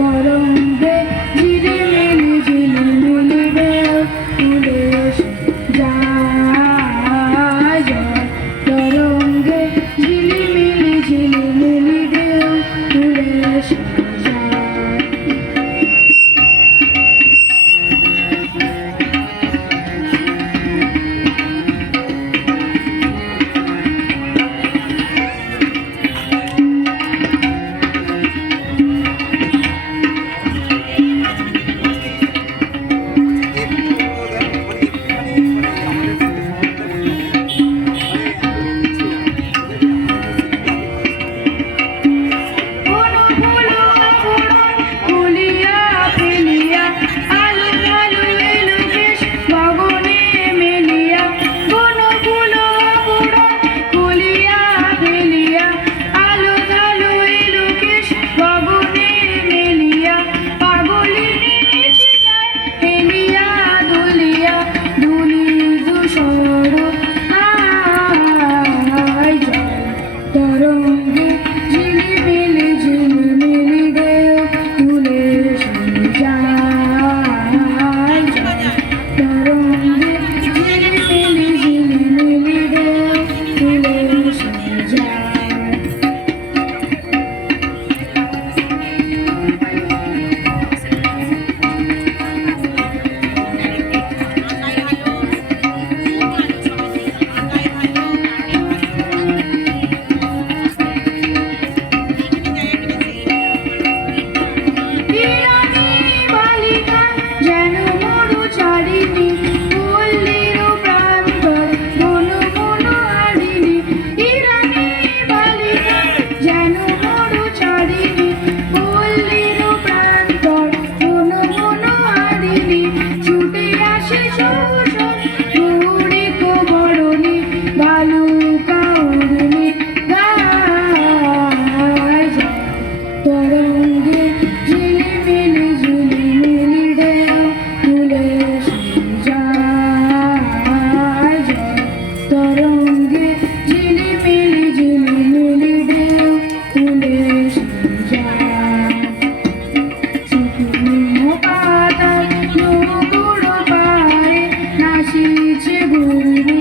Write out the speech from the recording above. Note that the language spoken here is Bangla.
তরঙ্গে ঝিলিমিলি ঝিলিমিলি ঢেউ তুলে এসে যায় জল। তরঙ্গে ঝিলিমিলি ঝিলিমিলি ঢেউ তুলে এসে যায়। তরঙ্গে ঝিলিমিলি ঝিলিমিলি ঢেউ তুলে এসে যায়। তরঙ্গে ঝিলিমিলি ঝিলিমিলি ঢেউ তুলে এসে যায়। তরঙ্গে ঝিলিমিলি ঝিলিমিলি ঢেউ তুলে এসে যায়। তরঙ্গে ঝিলিমিলি ঝিলিমিলি ঢেউ তুলে এসে যায়। শুকনো পাতায় নূপুর পায়ে নাচিছে ঘূর্ণি।